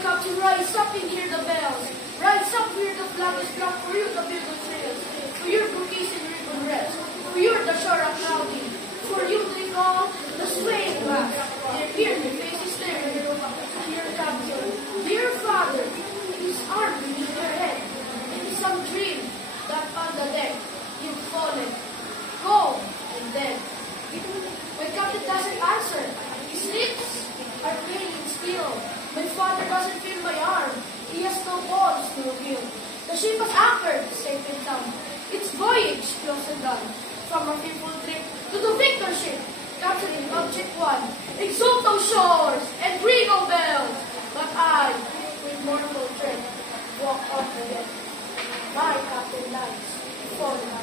Captain, rise up and hear the bells. Rise up, hear the flag is black for you, the bugle trails. For your bouquets and ribbon rest. For you, the shore of Naudi. For you, they call the swaying glass. Dear, the faces there. Dear Captain, dear Father, it is arm beneath your head. It is some dream that on the deck you've fallen, cold and dead. My Captain doesn't answer. His lips are playing still. My father doesn't feel my arm. He has no balls to reveal. The ship has anchored, safe and sound. Its voyage close and done. From our fearful trip to the victor ship, capturing object one. Exalt those shores and ring all bells. But I, with mournful tread, walk off the deck. My captain lies, fallen